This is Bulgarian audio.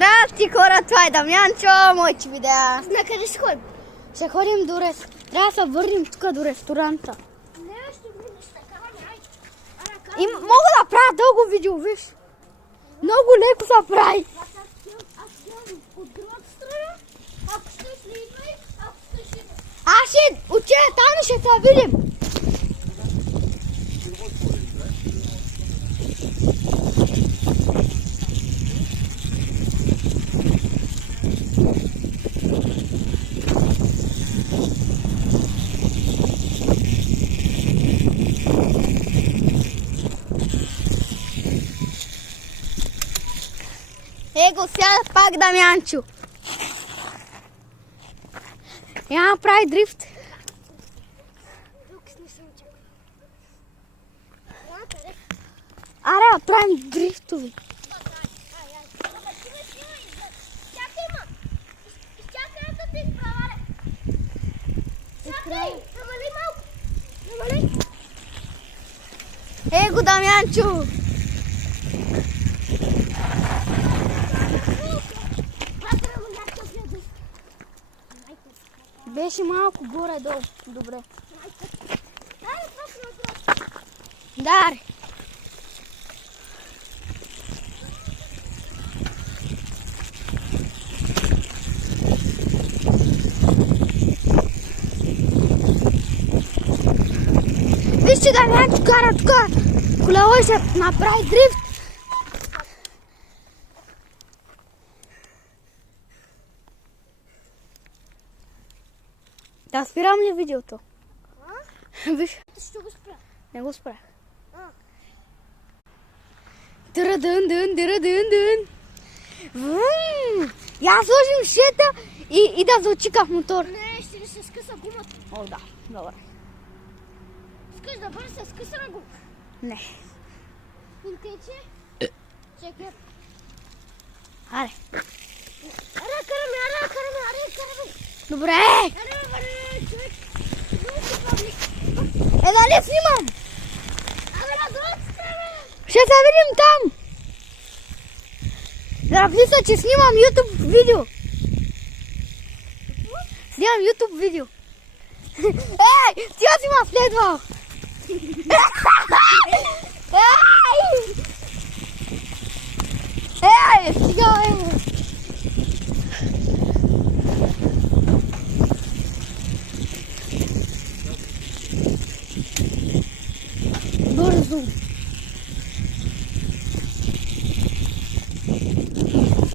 Здрасти, хора, това е Дамянчо, моите видеа. На къде ще ходим? Ще ходим до Трябва да се върнем тук до ресторанта. Не, ще минеш така, И мога да правя дълго видео, виж. Много леко се прави. Аз гледам от другата страна. Ако ще идвай, ако ще идвай. Аз ще отида там и ще се видим. Его, сяда пак Дамянчо. Я прави дрифт. Тук не съм чакал. Аре, правим дрифтови. Чакай, ма! Изчакай да те изправя. Чакай! Намали малко! Намали! Его, Дамянчо. Беше малко горе-долу. Добре. Да, ре. Вижте, Дамянчо кара тук. Колело и се направи дрифт. Да спирам ли видеото? Виж. Ще го спра. Не го спрях. Дъра-дън. Я сложим шета и да звучи как мотор. Не, ще ли се скъса гумата? О, да. Добре. Искаш да бъде се скъсана гума? Не. Интече? Чекай. Аре. Аре, караме. Добре. Аре, човек. Дали снимам? Абе, на другата страна. Ще се видим там. Написа, че снимам YouTube видео. Снимам YouTube видео. Ей, ти си ма следвал. Ей, стига,